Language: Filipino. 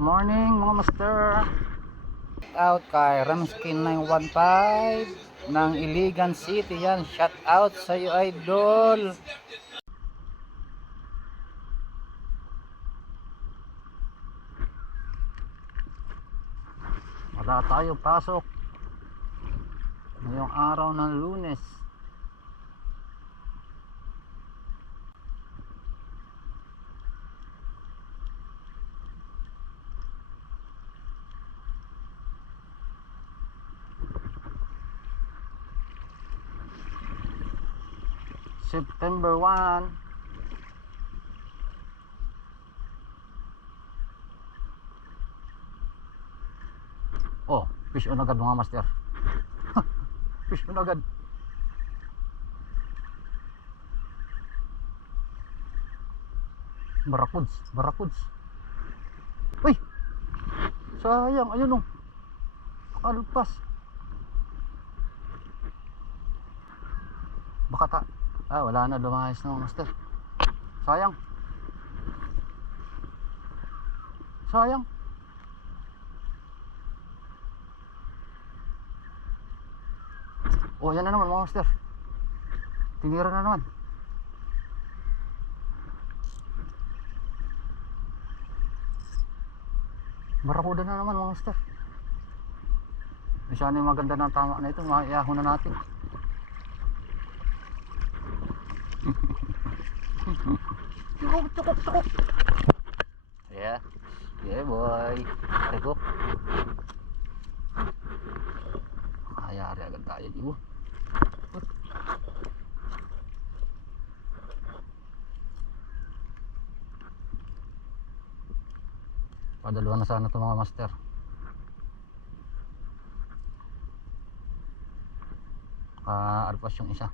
Morning mga master. Out kay Ramskin 915 ng Iligan City yan. Shout out sa iyo idol. Wala tayong pasok ngayong araw ng Lunes. September 1. Oh, fish on agad mga master. Fish on agad. Barakuds. Uy! Sayang, ayun oh. Alpas. Baka wala na, lumayas na mga master. Sayang. Oh, yan na naman mga master. Tinira na naman. Barakuda na naman mga master. Sana yung maganda ng tama na ito, maiahon na natin. Tukok. Yeah boy. Teko. Ayari agad tayo dito. Padalawa na sana ito mga master. Alpas yung isa.